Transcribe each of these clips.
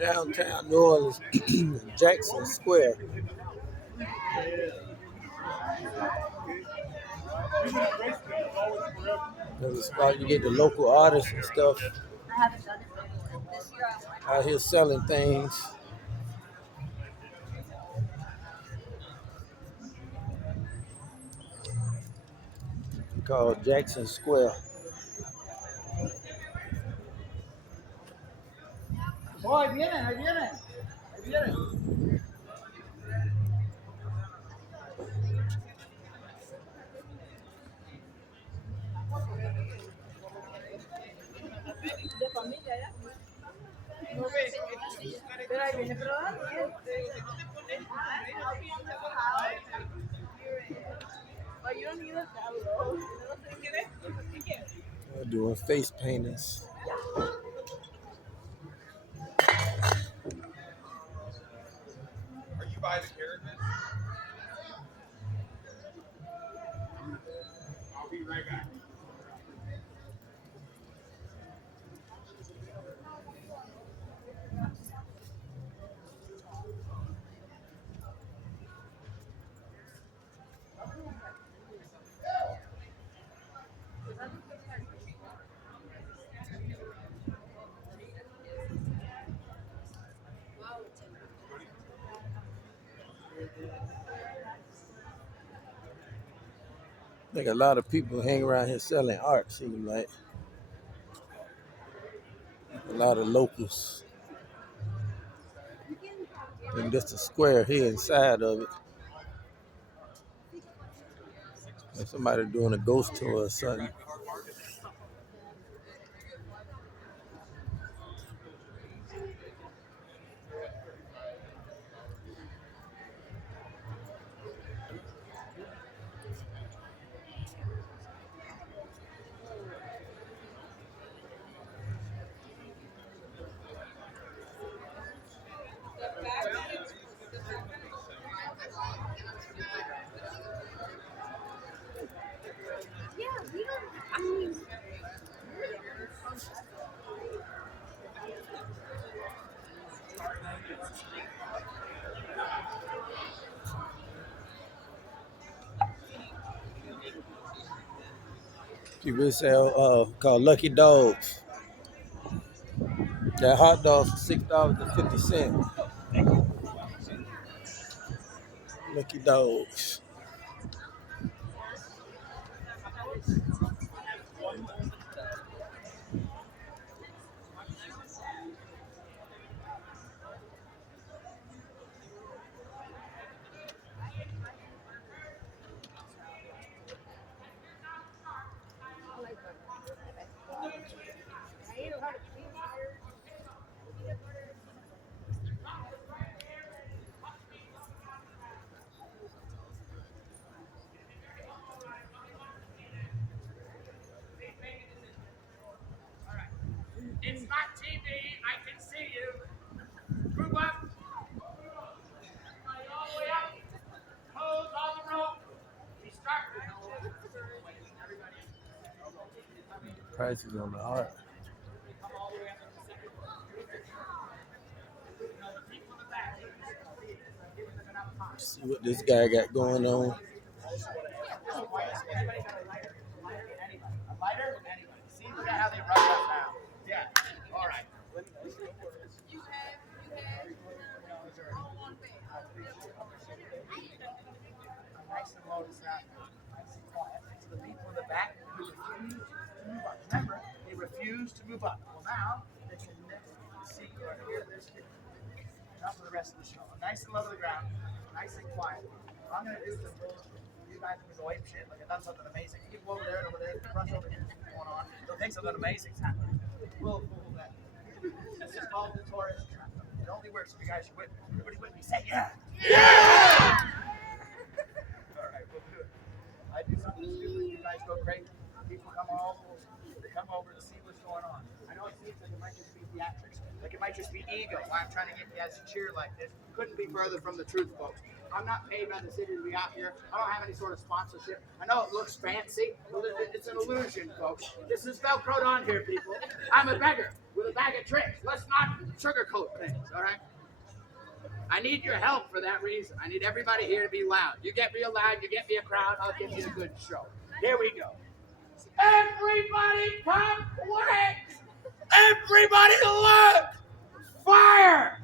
Downtown New Orleans, Jackson Square. That's a spot you get the local artists and stuff out here selling things. Called Jackson Square. Oh, ahí vienen, ahí vienen, ahí vienen. De familia, ¿ya? No sé. Pero ahí viene probando. Oh, you don't need it that low. They're doing face paintings. Are you by the carrot? I'll be right back. I think a lot of people hang around here selling art, seems like. A lot of locals. And just a square here inside of it. Like somebody doing a ghost tour or something. People sell called Lucky Dogs. That hot dog for $6.50. Lucky Dogs. It's not TV. I can see you. Group up. All the way up. Pose on the rope. We start. Prices on the art. Come all the way up to the second. The people in the back. Give them enough time. See what this guy got going on. Anybody got a lighter? Anybody? A lighter? Anybody? See, look at how they run up now. Yeah. All right. You have all one thing. Nice and low to sound. Nice and quiet. So the people in the back who refuse to move up. Remember, they refuse to move up. Well, now they can never see or hear this kid. Not for the rest of the show. Nice and low to the ground. Nice and quiet. What I'm going to do is you guys are going to ape shit like I've done something amazing. You can go over there and over there, rush over here, what's going on. They'll think something amazing's happening. We'll fool that. This is called the tourist trap. It only works if you guys are with me. Everybody with me, say yeah. Yeah! All right, we'll do it. I do something stupid, you guys go crazy. People come all over. come over to see what's going on. I know it seems like it might just be theatrics, like it might just be ego. Why I'm trying to get you guys to cheer like this. Couldn't be further from the truth, folks. I'm not paid by the city to be out here. I don't have any sort of sponsorship. I know it looks fancy, but it's an illusion, folks. This is Velcroed on here, people. I'm a beggar with a bag of tricks. Let's not sugarcoat things, all right? I need your help for that reason. I need everybody here to be loud. You get real loud, you get me a crowd, I'll give you a good show. Here we go. Everybody come quick! Everybody look! Fire!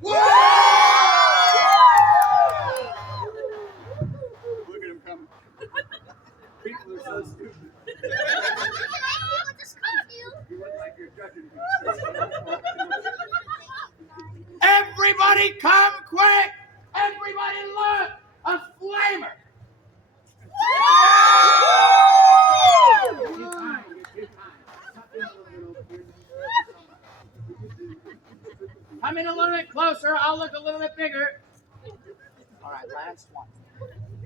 Woo! Look at him coming. People are so stupid. You look like you're judging me. Everybody come quick! Everybody look! A flamer! Come in a little bit closer, I'll look a little bit bigger. All right, last one.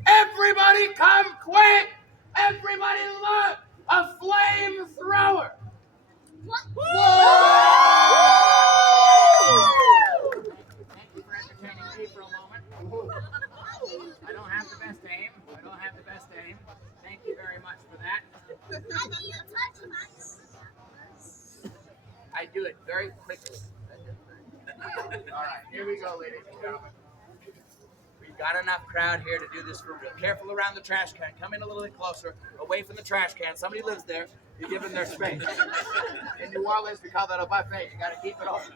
Everybody come quick! Everybody look! A flamethrower! Thank you for entertaining me for a moment. I don't have the best aim. Thank you very much for that. I do it very quickly. All right, here we go, ladies and gentlemen. We've got enough crowd here to do this for real. Careful around the trash can. Come in a little bit closer, away from the trash can. Somebody lives there. You give them their space. In New Orleans, we call that a buffet. You got to keep it open.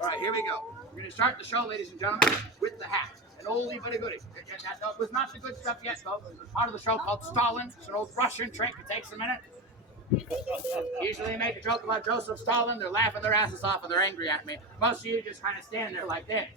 All right, here we go. We're going to start the show, ladies and gentlemen, with the hat. An oldie but a goodie. That was not the good stuff yet, though. It was part of the show called Stalin. It's an old Russian trick. It takes a minute. Usually they make a joke about Joseph Stalin. They're laughing their asses off and they're angry at me. Most of you just kind of stand there like this.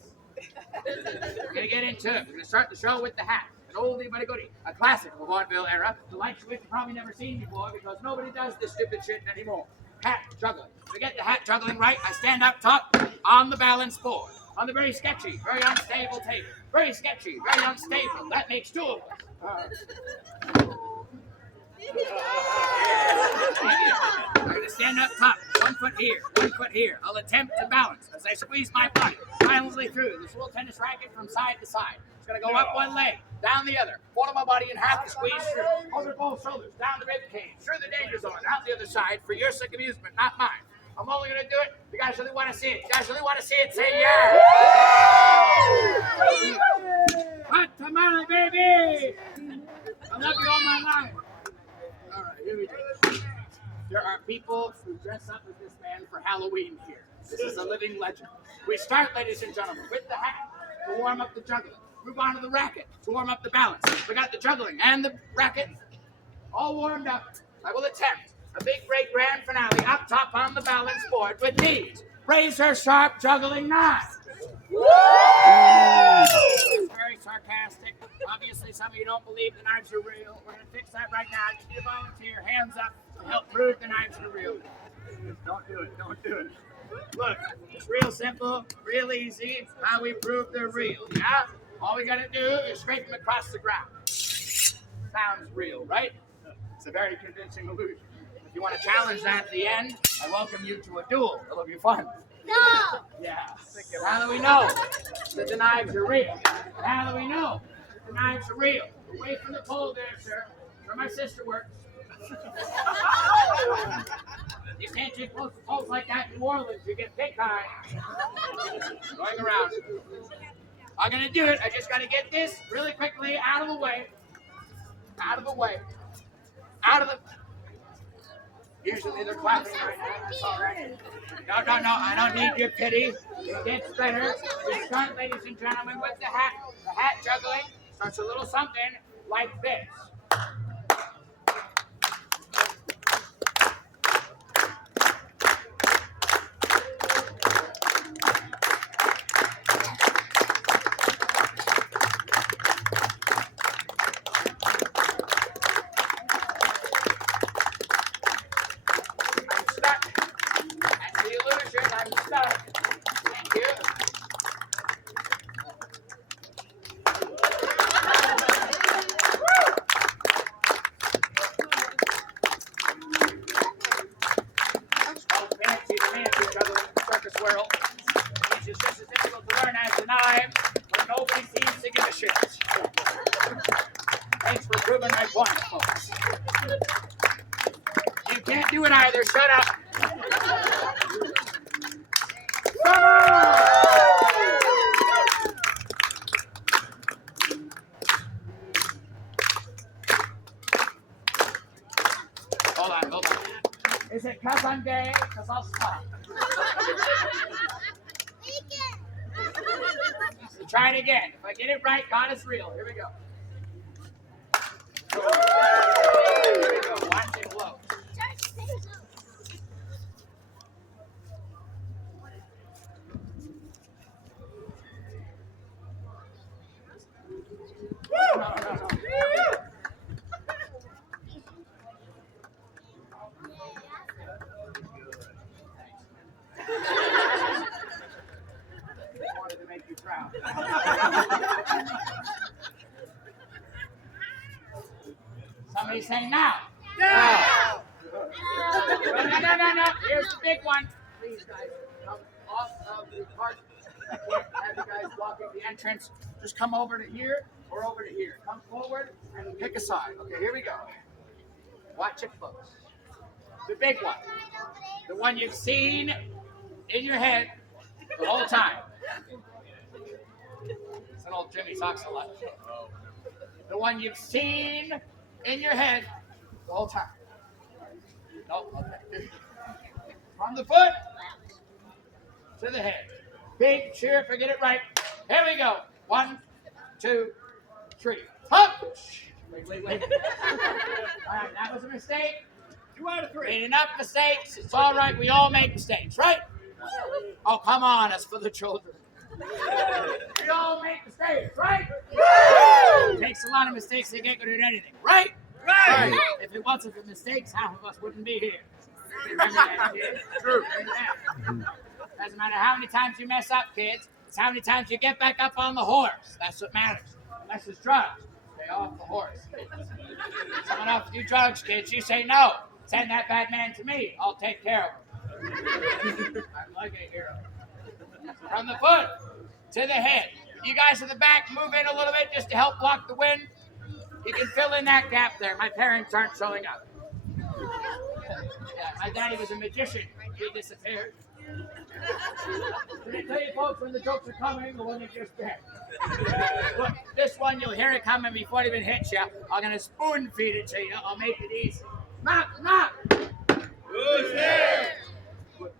We're going to get into it. We're going to start the show with the hat. An oldie but a goodie. A classic of the vaudeville era. The likes of which you've probably never seen before because nobody does this stupid shit anymore. Hat juggling. To get the hat juggling right, I stand up top on the balance board. On the very sketchy, very unstable table. Very sketchy, very unstable. That makes two of us. I'm going to stand up top, 1 foot here, 1 foot here. I'll attempt to balance as I squeeze my body violently through this little tennis racket from side to side. It's going to go up one leg, down the other, fold my body in half to squeeze through, over both shoulders, down the rib cage, through the danger zone, out the other side for your sick amusement, not mine. I'm only going to do it. You guys really want to see it? You guys really want to see it? Say yeah! Hot tamale, baby! I love you all my life. All right, here we go. There are people who dress up as this man for Halloween here. This is a living legend. We start, ladies and gentlemen, with the hat to warm up the juggling. Move on to the racket to warm up the balance. We got the juggling and the racket all warmed up. I will attempt a big, great grand finale up top on the balance board with these razor-sharp juggling knives. It's very sarcastic. Obviously, some of you don't believe the knives are real. We're going to fix that right now. I just need a volunteer. Hands up to help prove the knives are real. Don't do it. Don't do it. Look, it's real simple, real easy. How we prove they're real, yeah? All we got to do is scrape them across the ground. Sounds real, right? It's a very convincing illusion. If you want to challenge that at the end, I welcome you to a duel. It'll be fun. No! Yeah. How do we know that the knives are real? How do we know that the knives are real? Away from the pole there, sir. Where my sister works. You can't take close to poles like that in New Orleans. You get big time. Going around. I'm going to do it. I just got to get this really quickly out of the way. Out of the way. Out of the... Usually they're clapping right now. That's all right. No. I don't need your pity. It gets better. We start, ladies and gentlemen, with the hat. The hat juggling starts a little something like this. shit. Thanks for proving my point, folks. You can't do it either. Shut up. Come on! Hold on. Is it 'cause I'm gay? 'Cause I'll stop. So try it again. If I get it right, God is real. Here we go. Here we go. Watch it blow. No. Wanted to make you proud. Somebody say now. No. No. Here's the big one. Please, guys, come off of the cart. I can't have you guys blocking the entrance. Just come over to here or over to here. Come forward and pick a side. Okay, here we go. Watch it, folks. The big one. The one you've seen in your head the whole time. It's an old Jimmy talks a lot. The one you've seen in your head the whole time. Nope, okay. From the foot to the head. Big cheer if I get it right. Here we go. 1, 2, 3. Punch! Wait. All right, that was a mistake. 2 out of 3. Ain't enough mistakes. It's all right. We all make mistakes, right? Oh, come on. That's for the children. We all make mistakes, right? It takes a lot of mistakes to get good at anything, right? Right. If it wasn't for mistakes, half of us wouldn't be here. Remember that, kids? True. Doesn't matter how many times you mess up, kids. It's how many times you get back up on the horse. That's what matters. Unless it's drugs. Stay off the horse. Someone else do drugs, kids. You say no. Send that bad man to me. I'll take care of him. I'm like a hero. From the foot to the head. You guys in the back, move in a little bit just to help block the wind. You can fill in that gap there. My parents aren't showing up. Yeah, my daddy was a magician. He disappeared. Did I tell you folks when the jokes are coming, the one that just did? Look, this one you'll hear it coming before it even hits you. I'm gonna spoon feed it to you. I'll make it easy. Knock. Who's there?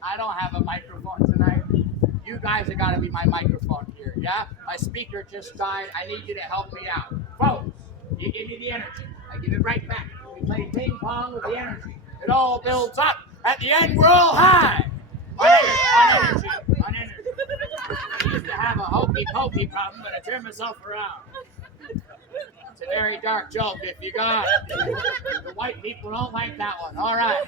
I don't have a microphone tonight. You guys are gotta be my microphone here, yeah? My speaker just died. I need you to help me out. Folks, you give me the energy. I give it right back. We play ping pong with the energy. It all builds up. At the end, we're all high. On energy. I used to have a hokey pokey problem, but I turned myself around. It's a very dark joke if you got it. The white people don't like that one. All right.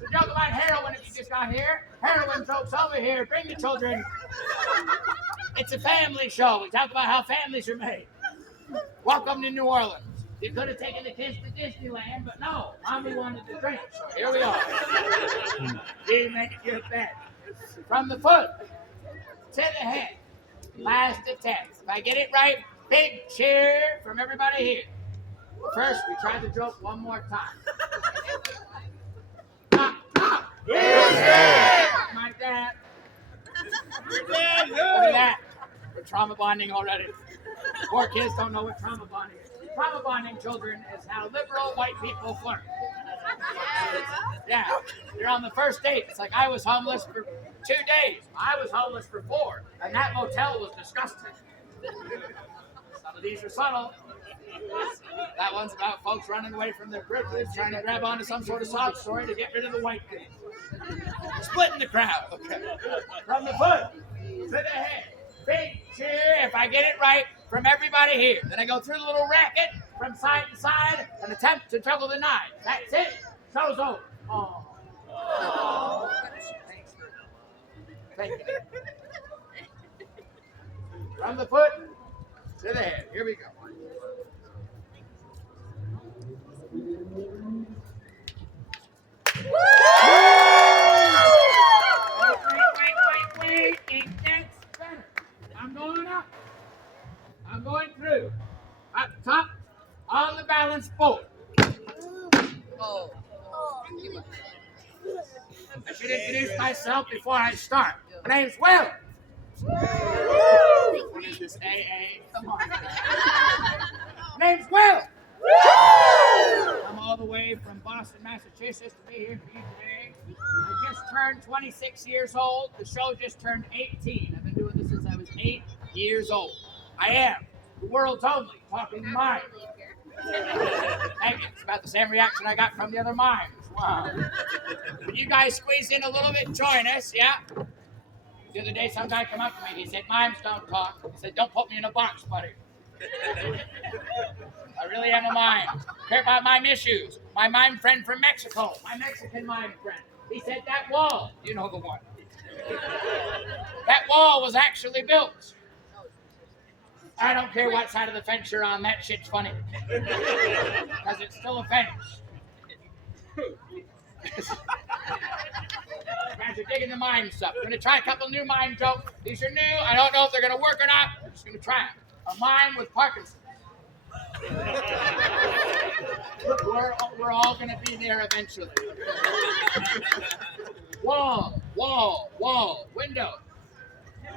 The joke about heroin if you just got here. Heroin jokes over here. Bring the children. It's a family show. We talk about how families are made. Welcome to New Orleans. You could have taken the kids to Disneyland, but no, Mommy wanted to drink, so here we are. You make your bed. From the foot to the head, last attempt. If I get it right, big cheer from everybody here. First, we try the joke one more time. Knock. Who's there? My dad. Look at that. We're trauma bonding already. Poor kids don't know what trauma bonding is. Trauma bonding, children, is how liberal white people flirt. Yeah, you're on the first date. It's like I was homeless for 2 days. I was homeless for 4, and that motel was disgusting. Some of these are subtle. That one's about folks running away from their privilege, trying to grab onto some sort of sob story to get rid of the white thing. Splitting the crowd. Okay. From the foot to the head. Big cheer if I get it right from everybody here. Then I go through the little racket from side to side and attempt to juggle the knife. That's it. Show's over. Oh. Thank you. From the foot to the head. Here we go. Wait. It gets better. I'm going up. I'm going through. balance board. Oh. I should introduce myself before I start. My name's Will. What is this, AA? Come on. My name's Will. I'm all the way from Boston, Massachusetts to be here for you today. I just turned 26 years old. The show just turned 18. I've been doing this since I was 8 years old. I am the world's only talking mime. Thank you. It's about the same reaction I got from the other mimes. Wow. When you guys squeeze in a little bit, join us, yeah? The other day, some guy came up to me. He said, "Mimes don't talk." He said, "Don't put me in a box, buddy." I really am a mime. Care about mime issues. My mime friend from Mexico, my Mexican mime friend. He said that wall, you know the one. That wall was actually built. I don't care what side of the fence you're on, that shit's funny. Because it's still a fence. Guys are digging the mime stuff. We're going to try a couple new mime jokes. These are new. I don't know if they're going to work or not. We're just going to try them. A mime with Parkinson's. Look, we're all going to be there eventually. Wall, wall, wall, window.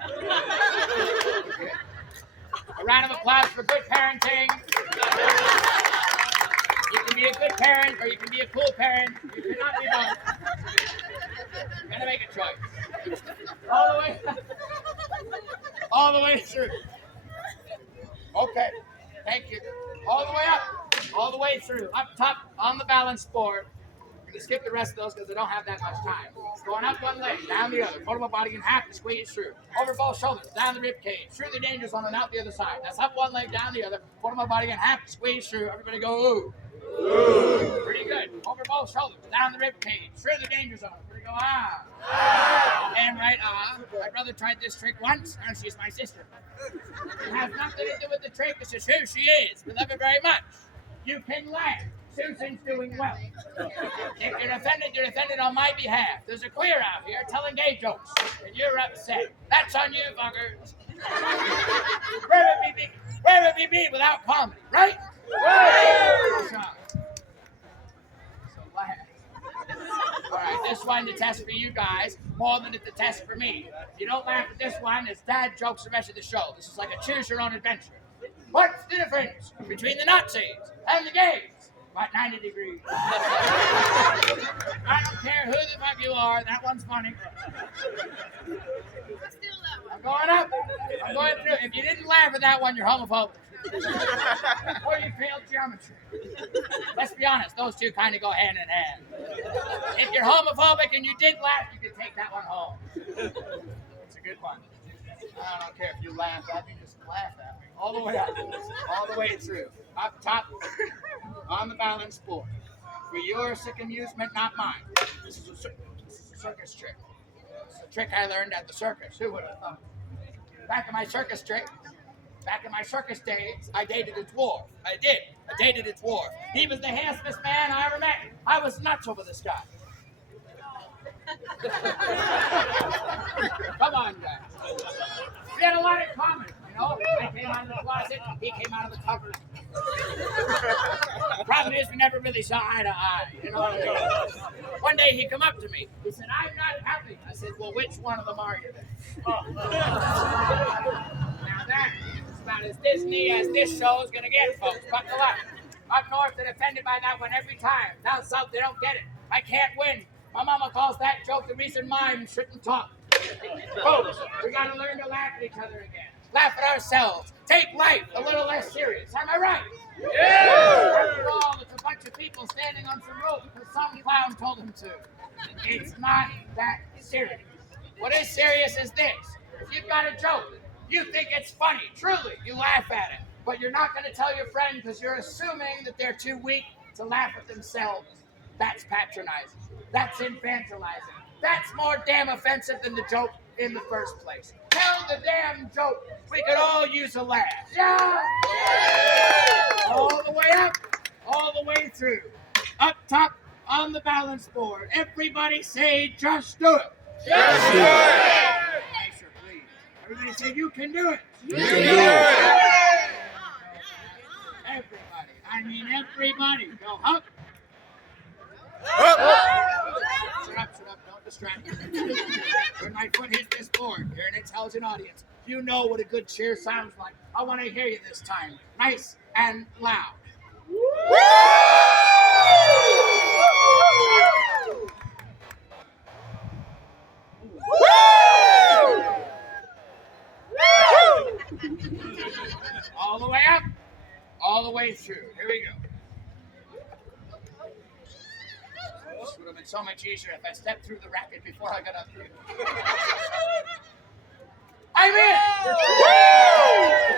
Okay. A round of applause for good parenting. You can be a good parent or you can be a cool parent. You cannot be both. You gotta make a choice. All the way through. Okay, thank you. All the way up, all the way through. Up top on the balance board. We're gonna skip the rest of those because I don't have that much time. Going up one leg, down the other. Fold my body in half to squeeze through. Over both shoulders, down the rib cage. Through the danger zone and out the other side. That's up one leg, down the other. Fold my body in half to squeeze through. Everybody go ooh. Ooh. Pretty good. Over both shoulders, down the rib cage. Through the danger zone. Everybody go ah. Ah. And right ah. My brother tried this trick once, and she's my sister. It has nothing to do with the trick. It's just who she is. We love her very much. You can laugh. Susan's doing well. If you're offended on my behalf. There's a queer out here telling gay jokes, and you're upset. That's on you, fuckers. Where would we be without comedy, right? Right. So laugh. All right, this one's a test for you guys more than it's a test for me. If you don't laugh at this one, it's dad jokes the rest of the show. This is like a choose your own adventure. What's the difference between the Nazis and the gays? About 90 degrees. I don't care who the fuck you are, that one's funny. I'm going up. I'm going through. If you didn't laugh at that one, you're homophobic. Or you failed geometry. Let's be honest, those two kind of go hand in hand. If you're homophobic and you did laugh, you can take that one home. It's a good one. I don't care if you laugh at me, just laugh at me. All the way up. All the way through. Up top, on the balance board. For your sick amusement, not mine. This is a circus trick. It's a trick I learned at the circus. Who would have thought? Back in my circus days, I dated a dwarf. I did. I dated a dwarf. He was the handsomest man I ever met. I was nuts over this guy. Come on, guys. We had a lot in common, you know. I came out of the closet, he came out of the cupboard. The problem is we never really saw eye to eye, you know what I mean? One day he come up to me. He said, "I'm not happy." I said, "Well, which one of them are you then?" Now that is about as Disney as this show is going to get, folks. Buckle up. Up north, they're offended by that one every time. Down south, they don't get it. I can't win. My mama calls that joke the reason mimes shouldn't talk. Folks, we got to learn to laugh at each other again. Laugh at ourselves. Take life a little less serious. Am I right? Yeah! After all, it's a bunch of people standing on some rope because some clown told them to. It's not that serious. What is serious is this. If you've got a joke, you think it's funny, truly, you laugh at it. But you're not going to tell your friend because you're assuming that they're too weak to laugh at themselves. That's patronizing. That's infantilizing. That's more damn offensive than the joke in the first place. Tell the damn joke. We could all use a laugh. Yeah! All the way up, all the way through. Up top on the balance board. Everybody say, just do it. Just do it. Nicer, please. Everybody say, you can do it. You can do it. Everybody. I mean everybody. Go up. Up. Shut up, don't distract me. When my foot hits this board, you're an intelligent audience. You know what a good cheer sounds like. I want to hear you this time. Nice and loud. All the way up, all the way through. Here we go. This would have been so much easier if I stepped through the racket before I got up here. I'm in!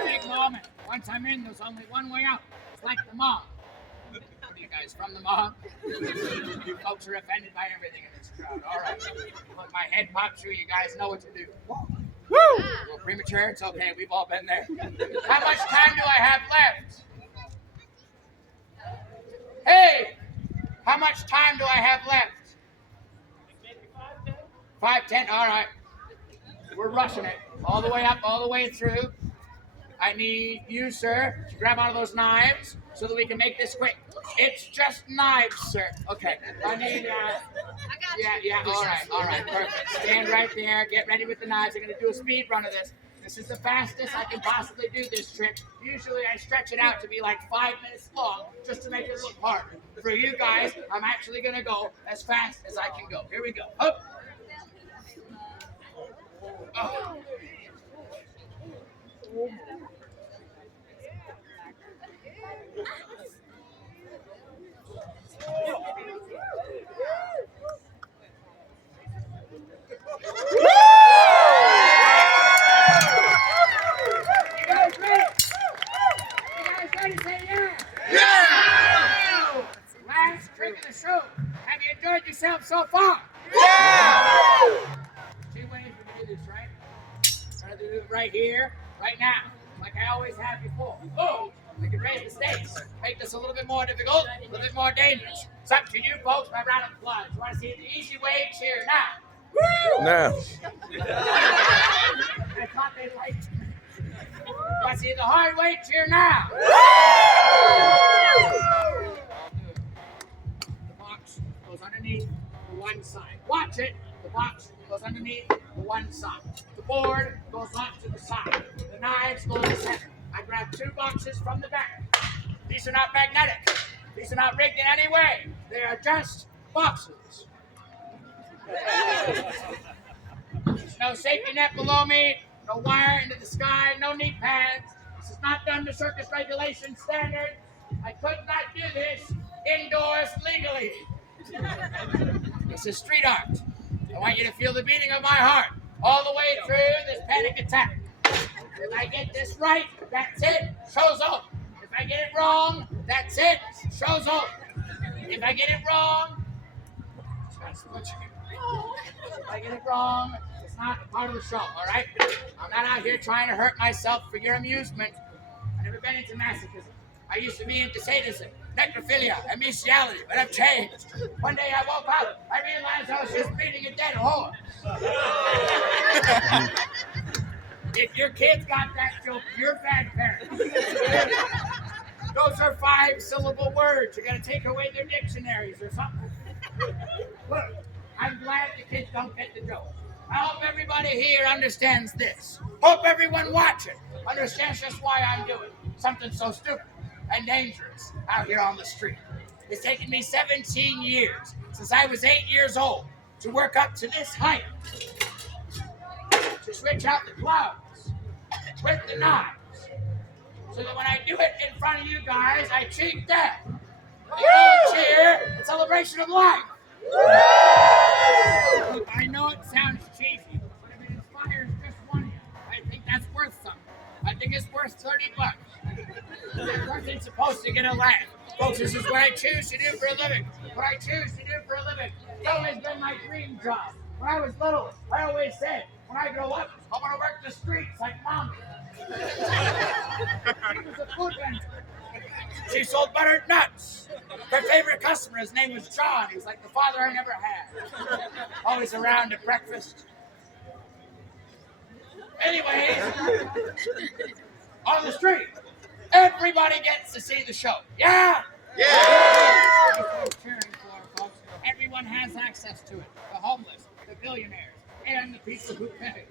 Big moment. Once I'm in, there's only one way out. It's like the mob. What are you guys, from the mob? You folks are offended by everything in this crowd. All right. When my head pops through, you guys know what to do. Woo! A little premature, it's okay. We've all been there. How much time do I have left? Hey! How much time do I have left? 5, 10, all right. We're rushing it. All the way up, all the way through. I need you, sir, to grab one of those knives so that we can make this quick. It's just knives, sir. Okay. I need, yeah, all right, perfect. Stand right there. Get ready with the knives. I'm going to do a speed run of this. This is the fastest I can possibly do this trick. Usually I stretch it out to be like 5 minutes long just to make it look harder. For you guys, I'm actually going to go as fast as I can go. Here we go. Up. Oh. Last trick of the show. Have you enjoyed yourself so far? Yeah! 2 ways to do this, right? I'm going to do it right here, right now, like I always have before. Oh, we can raise the stakes, make this a little bit more difficult, a little bit more dangerous. It's up to you folks, my round of applause. You want to see it the easy way? Cheer now. Now. I thought they liked it. You want to see it the hard way? Cheer now. The box goes underneath the one side. Watch it. The box goes underneath the one side. The board goes off to the side. The knives go in the center. I grab 2 boxes from the back. These are not magnetic. These are not rigged in any way. They are just boxes. There's no safety net below me, no wire into the sky, no knee pads. This is not done to circus regulation standards. I could not do this indoors legally. This is street art. I want you to feel the beating of my heart all the way through this panic attack. If I get this right, that's it, show's over. If I get it wrong, that's it, show's over. If I get it wrong, if I get it wrong, it's not a part of the show, all right? I'm not out here trying to hurt myself for your amusement. I've never been into masochism. I used to be into sadism, necrophilia, and bestiality, but I've changed. One day I woke up, I realized I was just beating a dead horse. If your kids got that joke, you're bad parents. Those are 5-syllable words. You're going to take away their dictionaries or something. Look, I'm glad the kids don't get the joke. I hope everybody here understands this. Hope everyone watching understands just why I'm doing something so stupid and dangerous out here on the street. It's taken me 17 years since I was 8 years old to work up to this height, to switch out the gloves with the knives, so that when I do it in front of you guys, I cheat death. You don't cheer, it's a celebration of life. Look, I know it sounds cheesy, but if it inspires just one of you, I think that's worth something. I think it's worth $30. That person's supposed to get a laugh. Folks, this is what I choose to do for a living. What I choose to do for a living. It's always been my dream job. When I was little, I always said, when I grow up, I want to work the streets like Mom. She was a food vendor. She sold buttered nuts. Her favorite customer, his name was John. He was like the father I never had. Always around at breakfast. Anyways, on the street, Everybody gets to see the show. Yeah? Yeah! Cheering for, folks. Everyone has access to it. The homeless, the billionaires, and the people who pay.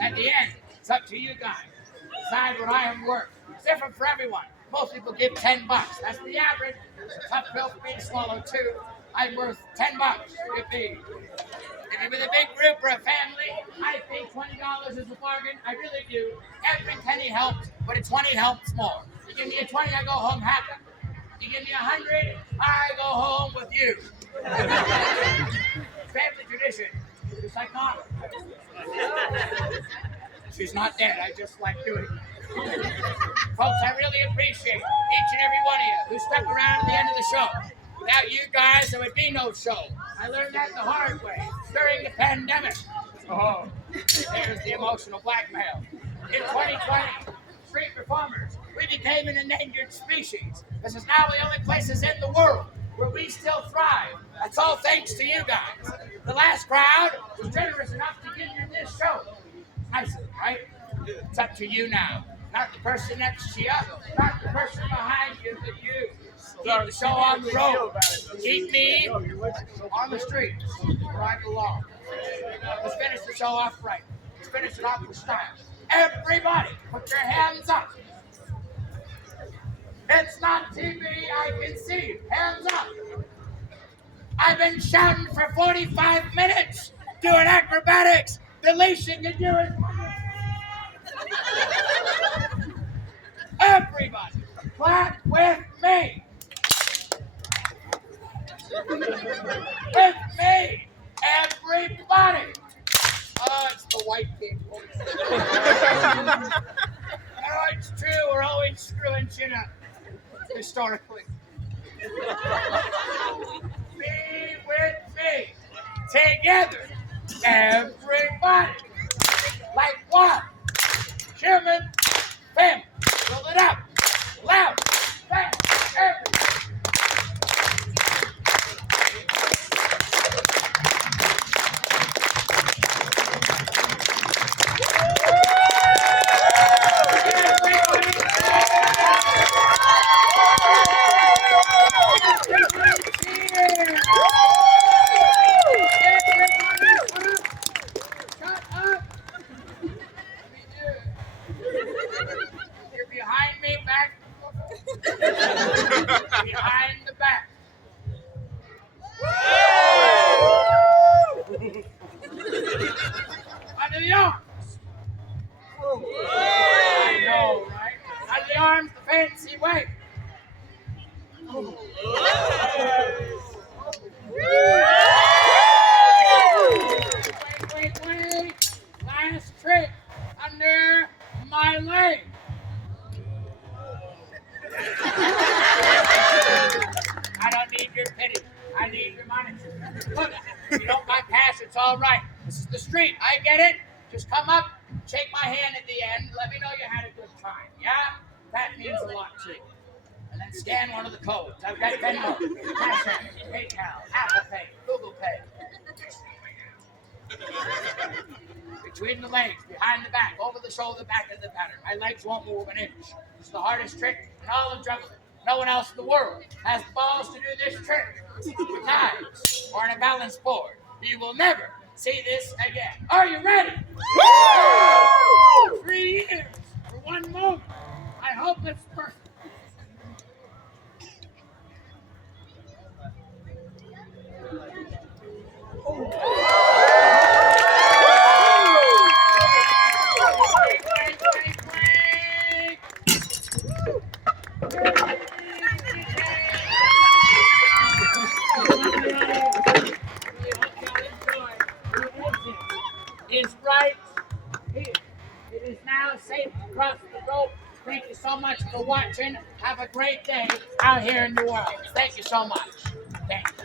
At the end, it's up to you guys. Decide what I am worth. It's different for everyone. Most people give $10. That's the average. It's a tough pill for me to swallow too. I'm worth $10. Yippee. If you're with a big group or a family, I think $20 is a bargain. I really do. Every penny helps, but a 20 helps more. You give me a 20, I go home happy. You give me 100, I go home with you. Family tradition. Just like Mama. She's not dead. I just like doing it. Folks, I really appreciate each and every one of you who stuck around at the end of the show. Without you guys, there would be no show. I learned that the hard way during the pandemic. Oh, there's the emotional blackmail. In 2020, street performers, we became an endangered species. This is now the only places in the world where we still thrive. That's all thanks to you guys. The last crowd was generous enough to give you this show. Nice, right? It's up to you now. Not the person next to you, not the person behind you, but you. Keep the show on the road. Keep me on the streets where I belong. Let's finish the show off right. Let's finish it off with style. Everybody, put your hands up. It's not TV, I can see you. Hands up. I've been shouting for 45 minutes, doing acrobatics. The least you can do is... Everybody, clap with me. With me, everybody. Oh, it's the white people. Oh, it's true. We're always screwing shit up. Historically. Be with me. Together. Everybody. Like one. Human family. Build it up. Loud. Fast. Everybody. You're behind me, back. Behind the back. Under the arms. I know, right? Under the arms, the fancy way. Wait. Last trick. Under my leg. I don't need your pity. I need your money. Look, if you don't bypass, it's all right. This is the street. I get it. Just come up, shake my hand at the end. Let me know you had a good time. Yeah? That means a lot to you. And then scan one of the codes. I've got Venmo, Cash App, PayPal, Apple Pay, Google Pay. Between the legs, behind the back, over the shoulder, back of the pattern. My legs won't move an inch. It's the hardest trick in all of juggling. No one else in the world has the balls to do this trick with knives or on a balance board. You will never see this again. Are you ready? Woo! 3 years for one moment. I hope it's perfect. Is right here. It is now safe to cross the rope. Thank you so much for watching. Have a great day out here in New Orleans. Thank you so much. Thank you.